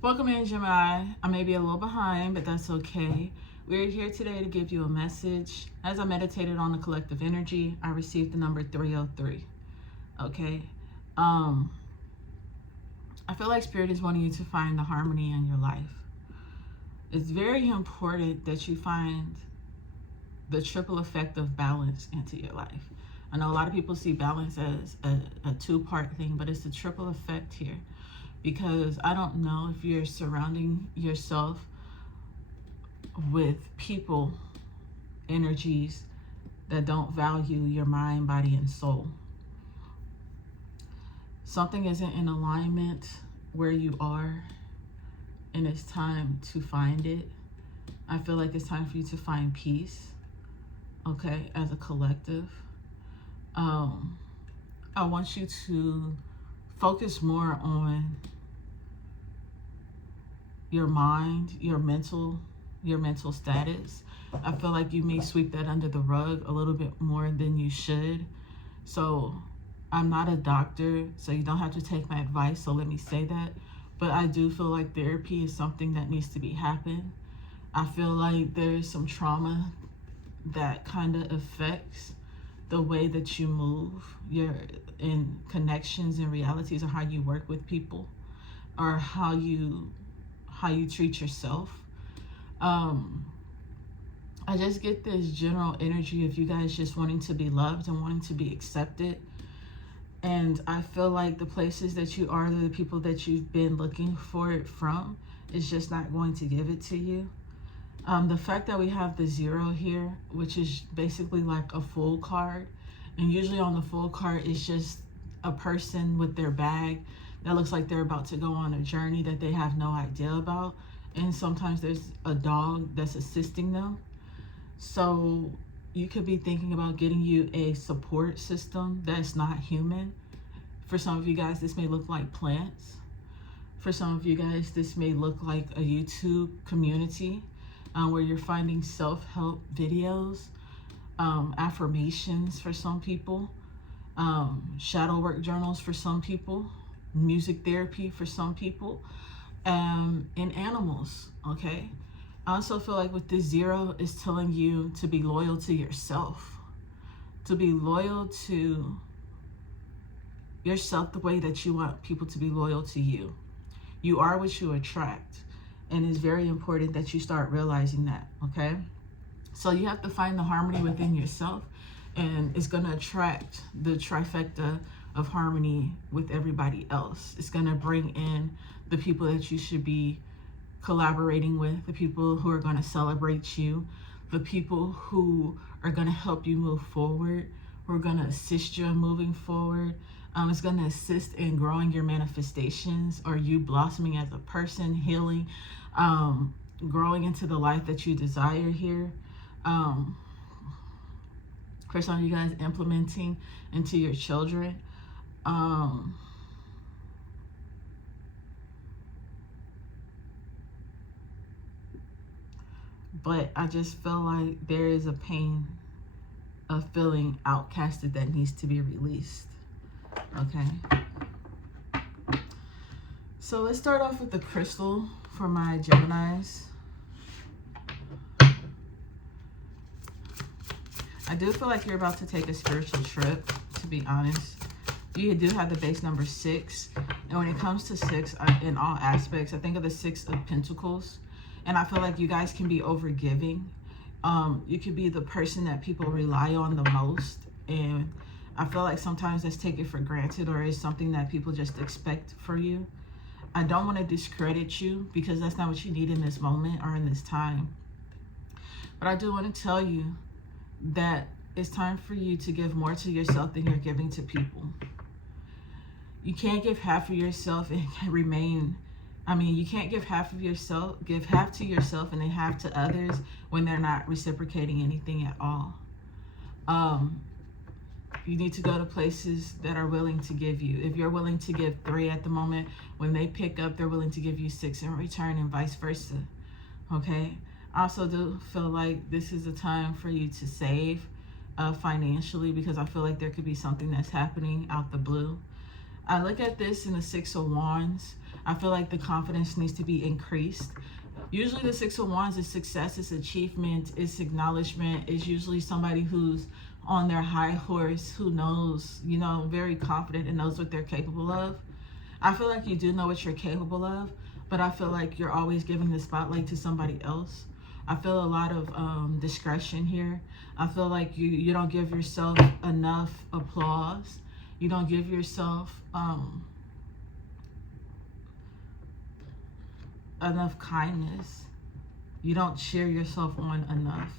Welcome in, Gemini. I may be a little behind, but that's okay. We're here today to give you a message. As I meditated on the collective energy, I received the number 303. Okay. I feel like Spirit is wanting you to find the harmony in your life. It's very important that you find the triple effect of balance into your life. I know a lot of people see balance as a two-part thing, but it's a triple effect here. Because I don't know if you're surrounding yourself with people, energies that don't value your mind, body, and soul. Something isn't in alignment where you are, and it's time to find it. I feel like it's time for you to find peace, okay, as a collective. I want you to focus more on your mind, your mental status. I feel like you may sweep that under the rug a little bit more than you should. So I'm not a doctor, so you don't have to take my advice, so let me say that. But I do feel like therapy is something that needs to be happening. I feel like there's some trauma that kind of affects the way that you move, your in connections and realities, or how you work with people, or how you treat yourself. I just get this general energy of you guys just wanting to be loved and wanting to be accepted. And I feel like the places that you are, the people that you've been looking for it from, is just not going to give it to you. The fact that we have the 0 here, which is basically like a full card, and usually on the full card is just a person with their bag that looks like they're about to go on a journey that they have no idea about, and sometimes there's a dog that's assisting them. So you could be thinking about getting you a support system that's not human. For some of you guys, this may look like plants. For some of you guys, this may look like a YouTube community where you're finding self-help videos, affirmations for some people, shadow work journals for some people, music therapy for some people, and animals, okay? I also feel like with this 0 is telling you to be loyal to yourself, to be loyal to yourself the way that you want people to be loyal to you. You are what you attract. And it's very important that you start realizing that, okay? So you have to find the harmony within yourself, and it's going to attract the trifecta of harmony with everybody else. It's going to bring in the people that you should be collaborating with, the people who are going to celebrate you, the people who are going to help you move forward, who are going to assist you in moving forward. It's going to assist in growing your manifestations, or you blossoming as a person, healing, growing into the life that you desire here. For some of you guys, implementing into your children. But I just feel like there is a pain of feeling outcasted that needs to be released. Okay. So let's start off with the crystal for my Geminis. I do feel like you're about to take a spiritual trip, to be honest. You do have the base number 6. And when it comes to 6, in all aspects, I think of the 6 of Pentacles. And I feel like you guys can be overgiving. You could be the person that people rely on the most. And I feel like sometimes that's taken for granted, or is something that people just expect for you. I don't want to discredit you, because that's not what you need in this moment or in this time. But I do want to tell you that it's time for you to give more to yourself than you're giving to people. You can't give half of yourself and remain, you can't give half of yourself, give half to yourself and then half to others when they're not reciprocating anything at all. You need to go to places that are willing to give you. If you're willing to give 3 at the moment, when they pick up, they're willing to give you 6 in return, and vice versa. Okay? I also do feel like this is a time for you to save financially, because I feel like there could be something that's happening out the blue. I look at this in the 6 of Wands. I feel like the confidence needs to be increased. Usually the Six of Wands is success, it's achievement, it's acknowledgement. It's usually somebody who's on their high horse, who knows, you know, very confident and knows what they're capable of. I feel like you do know what you're capable of, but I feel like you're always giving the spotlight to somebody else. I feel a lot of discretion here. I feel like you don't give yourself enough applause. You don't give yourself enough kindness. You don't cheer yourself on enough.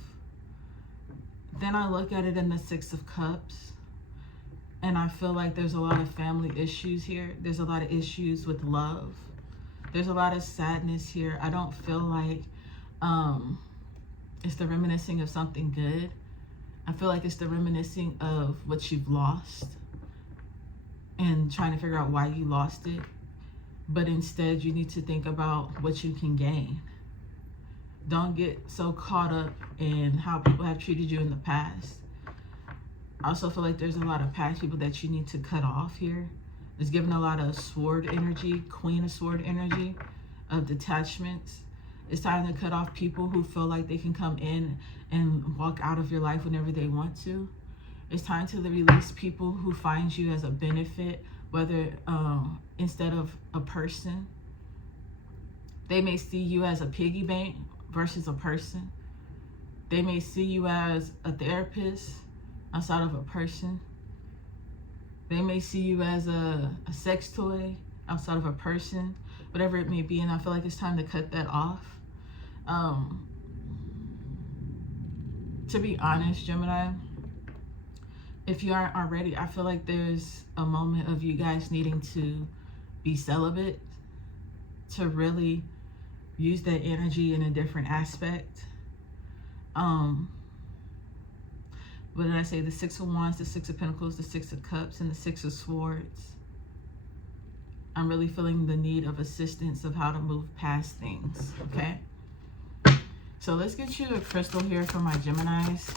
Then I look at it in the Six of Cups, and I feel like there's a lot of family issues here. There's a lot of issues with love. There's a lot of sadness here. I don't feel like it's the reminiscing of something good. I feel like it's the reminiscing of what you've lost and trying to figure out why you lost it. But instead, you need to think about what you can gain. Don't get so caught up in how people have treated you in the past. I also feel like there's a lot of past people that you need to cut off here. It's giving a lot of sword energy, Queen of Sword energy, of detachments. It's time to cut off people who feel like they can come in and walk out of your life whenever they want to. It's time to release people who find you as a benefit, whether instead of a person. They may see you as a piggy bank versus a person. They may see you as a therapist outside of a person. They may see you as a sex toy outside of a person, whatever it may be. And I feel like it's time to cut that off. To be honest, Gemini, if you aren't already, I feel like there's a moment of you guys needing to be celibate, to really use that energy in a different aspect. What did I say? The Six of Wands, the Six of Pentacles, the Six of Cups, and the Six of Swords. I'm really feeling the need of assistance of how to move past things, okay? So let's get you a crystal here for my Geminis.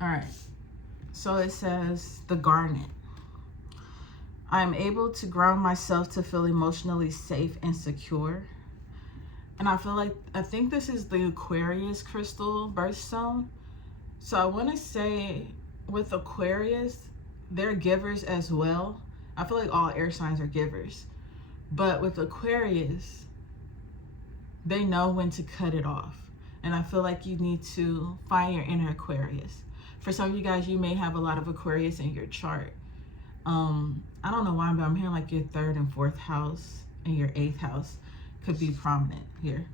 All right, so it says the garnet. I am able to ground myself to feel emotionally safe and secure. And I feel like, I think this is the Aquarius crystal birthstone. So I want to say with Aquarius, they're givers as well. I feel like all air signs are givers. But with Aquarius, they know when to cut it off. And I feel like you need to find your inner Aquarius. For some of you guys, you may have a lot of Aquarius in your chart. I don't know why, but I'm hearing like your 3rd and 4th house and your 8th house could be prominent here.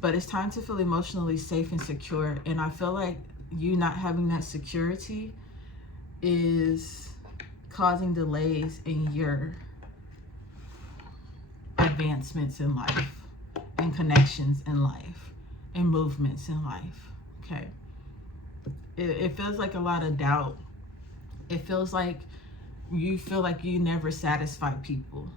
But it's time to feel emotionally safe and secure. And I feel like you not having that security is causing delays in your advancements in life, and connections in life, and movements in life, okay? It feels like a lot of doubt. It feels like you feel like you never satisfy people.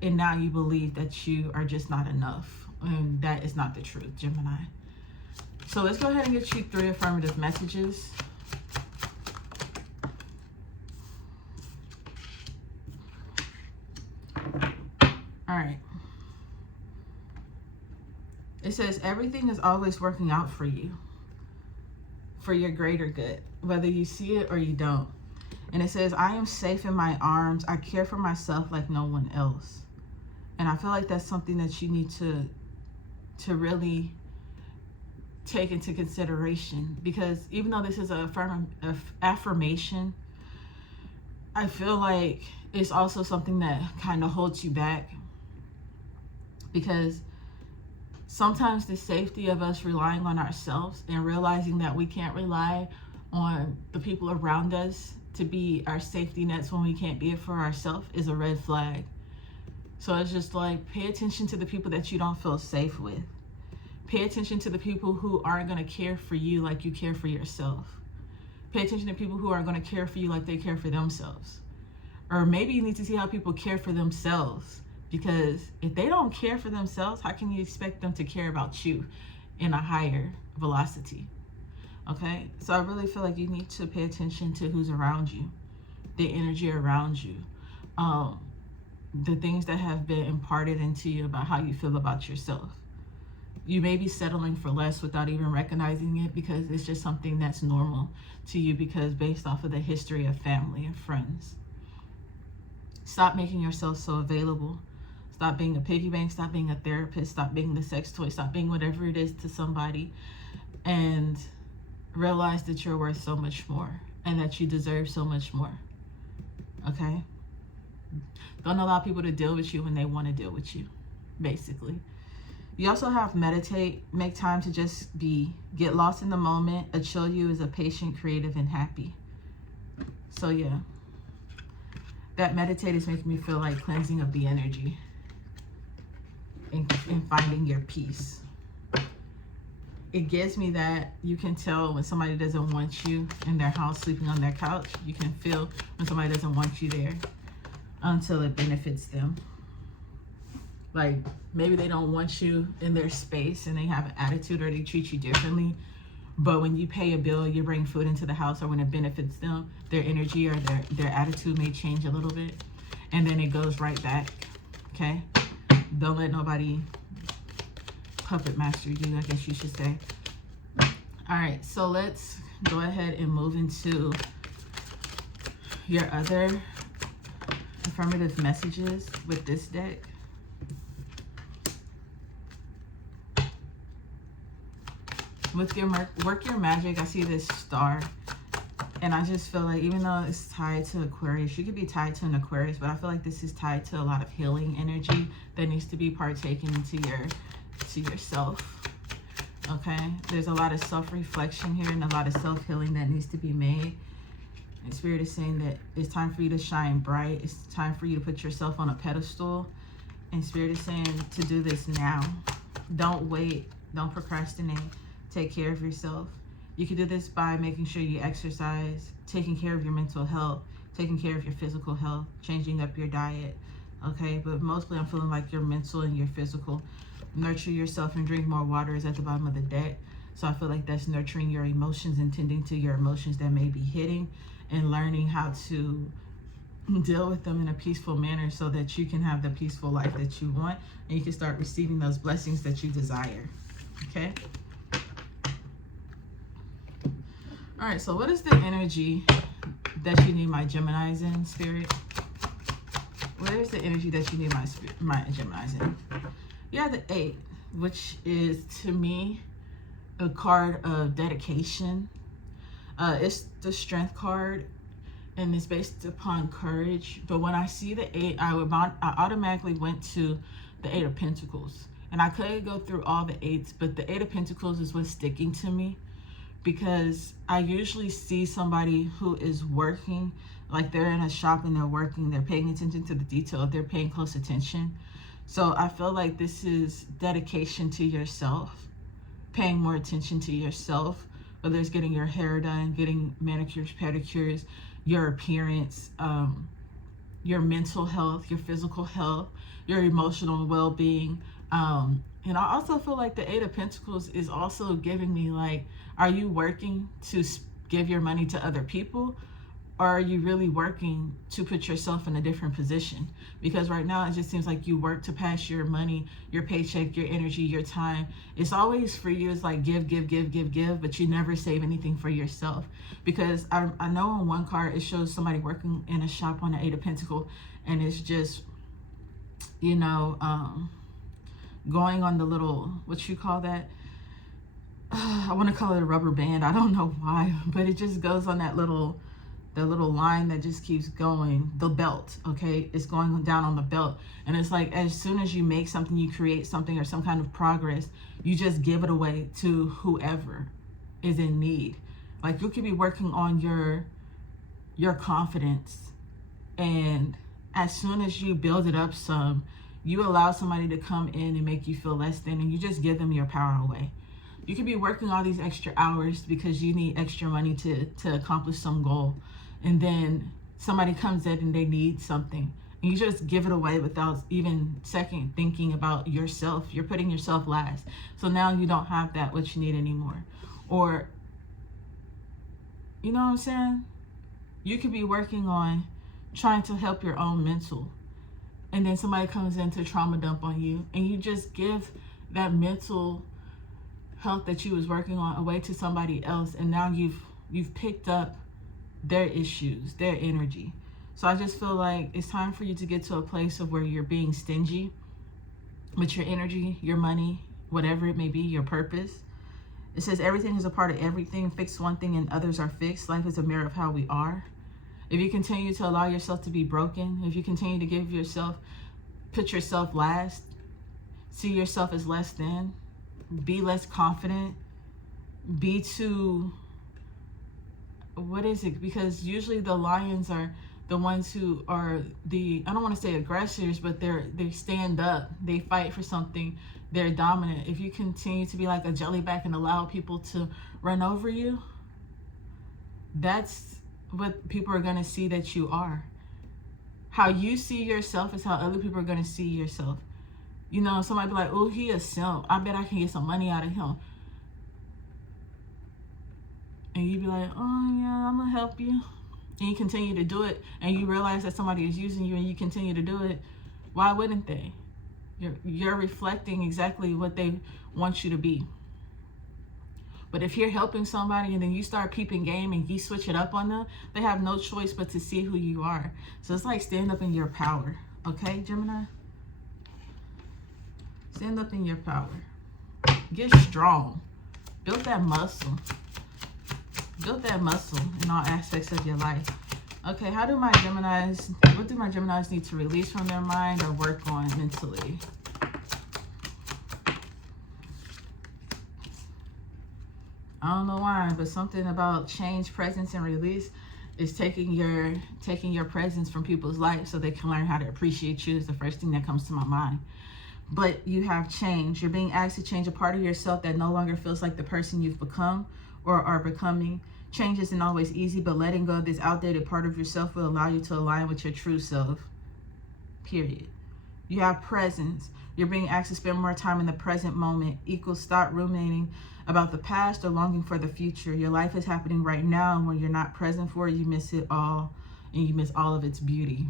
And now you believe that you are just not enough. And that is not the truth, Gemini. So let's go ahead and get you 3 affirmative messages. All right. It says everything is always working out for you, for your greater good, whether you see it or you don't. And it says, I am safe in my arms. I care for myself like no one else. And I feel like that's something that you need to really take into consideration, because even though this is an affirmation, I feel like it's also something that kind of holds you back, because sometimes the safety of us relying on ourselves and realizing that we can't rely on the people around us to be our safety nets when we can't be it for ourselves is a red flag. So it's just like, pay attention to the people that you don't feel safe with. Pay attention to the people who aren't going to care for you like you care for yourself. Pay attention to people who are going to care for you like they care for themselves. Or maybe you need to see how people care for themselves. Because if they don't care for themselves, how can you expect them to care about you in a higher velocity? Okay, so I really feel like you need to pay attention to who's around you, the energy around you, the things that have been imparted into you about how you feel about yourself. You may be settling for less without even recognizing it, because it's just something that's normal to you, because based off of the history of family and friends. Stop making yourself so available. Stop being a piggy bank. Stop being a therapist. Stop being the sex toy. Stop being whatever it is to somebody. And realize that you're worth so much more and that you deserve so much more. Okay? Don't allow people to deal with you when they want to deal with you, basically. You also have meditate, make time to just be, get lost in the moment. A chill you is a patient, creative, and happy. So yeah, that meditate is making me feel like cleansing of the energy and finding your peace. It gives me that you can tell when somebody doesn't want you in their house, sleeping on their couch. You can feel when somebody doesn't want you there until it benefits them. Like, maybe they don't want you in their space and they have an attitude, or they treat you differently. But when you pay a bill, you bring food into the house, or when it benefits them, their energy or their attitude may change a little bit. And then it goes right back. Okay? Don't let nobody puppet master you, I guess you should say. All right, so let's go ahead and move into your other affirmative messages with this deck. With your work your magic, I see this star, and I just feel like, even though it's tied to Aquarius, you could be tied to an Aquarius, but I feel like this is tied to a lot of healing energy that needs to be partaken into yourself. Okay, there's a lot of self-reflection here and a lot of self-healing that needs to be made. And Spirit is saying that it's time for you to shine bright. It's time for you to put yourself on a pedestal. And Spirit is saying to do this now. Don't wait. Don't procrastinate. Take care of yourself. You can do this by making sure you exercise, taking care of your mental health, taking care of your physical health, changing up your diet. Okay, but mostly I'm feeling like your mental and your physical. Nurture yourself and drink more water is at the bottom of the deck. So I feel like that's nurturing your emotions and tending to your emotions that may be hitting, and learning how to deal with them in a peaceful manner so that you can have the peaceful life that you want, and you can start receiving those blessings that you desire. Okay? All right, so what is the energy that you need my Geminis in, Spirit? What is the energy that you need my Geminis in? You have the 8, which is, to me, a card of dedication. It's the Strength card, and it's based upon courage. But when I see the 8, I automatically went to the 8 of Pentacles. And I could go through all the 8s, but the 8 of Pentacles is what's sticking to me, because I usually see somebody who is working, like they're in a shop and they're working, they're paying attention to the detail, they're paying close attention. So I feel like this is dedication to yourself, paying more attention to yourself, whether it's getting your hair done, getting manicures, pedicures, your appearance, your mental health, your physical health, your emotional well-being. And I also feel like the 8 of Pentacles is also giving me, like, are you working to give your money to other people? Or are you really working to put yourself in a different position? Because right now it just seems like you work to pass your money, your paycheck, your energy, your time. It's always for you. It's like give, but you never save anything for yourself. Because I know on one card it shows somebody working in a shop on the 8 of Pentacles, and it's just, you know, going on the little, what you call that? I want to call it a rubber band. I don't know why, but it just goes on that little line that just keeps going, the belt. Okay, it's going down on the belt, and it's like, as soon as you make something, you create something or some kind of progress, you just give it away to whoever is in need. Like, you could be working on your confidence, and as soon as you build it up some, you allow somebody to come in and make you feel less than, and you just give them your power away. You could be working all these extra hours because you need extra money to accomplish some goal. And then somebody comes in and they need something, and you just give it away without even second thinking about yourself. You're putting yourself last. So now you don't have that what you need anymore. Or You know what I'm saying? You could be working on trying to help your own mental, and then somebody comes in to trauma dump on you, and you just give that mental health that you was working on away to somebody else, and now you've picked up their issues, their energy. So I just feel like it's time for you to get to a place of where you're being stingy with your energy, your money, whatever it may be, your purpose. It says everything is a part of everything. Fix one thing and others are fixed. Life is a mirror of how we are. If you continue to allow yourself to be broken, if you continue to put yourself last, see yourself as less than, be less confident, be too, what is it? Because usually the lions are the ones who are the, I don't want to say aggressors, but they stand up, they fight for something, they're dominant. If you continue to be like a jellyback and allow people to run over you, that's what people are going to see that you are. How you see yourself is how other people are going to see yourself. You know, somebody be like, oh, he a simp, I bet I can get some money out of him. And you be like, oh yeah, I'm gonna help you. And you continue to do it, and you realize that somebody is using you, and you continue to do it. Why wouldn't they? You're reflecting exactly what they want you to be. But if you're helping somebody and then you start peeping game and you switch it up on them, they have no choice but to see who you are. So it's like stand up in your power. Okay, Gemini? Stand up in your power. Get strong. Build that muscle. Build that muscle in all aspects of your life. Okay, what do my Geminis need to release from their mind or work on mentally? I don't know why, but something about change, presence, and release is taking your presence from people's lives so they can learn how to appreciate you is the first thing that comes to my mind. But you have changed. You're being asked to change a part of yourself that no longer feels like the person you've become or are becoming. Change isn't always easy, but letting go of this outdated part of yourself will allow you to align with your true self. Period. You have presence. You're being asked to spend more time in the present moment. Equals stop ruminating about the past or longing for the future. Your life is happening right now, and when you're not present for it, you miss it all, and you miss all of its beauty.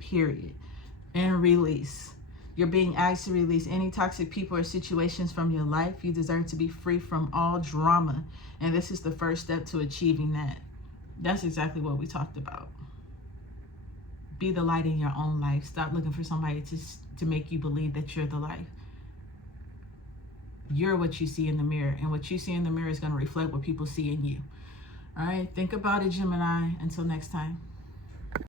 Period. And release. You're being asked to release any toxic people or situations from your life. You deserve to be free from all drama. And this is the first step to achieving that. That's exactly what we talked about. Be the light in your own life. Stop looking for somebody to make you believe that you're the light. You're what you see in the mirror. And what you see in the mirror is going to reflect what people see in you. All right? Think about it, Gemini. Until next time.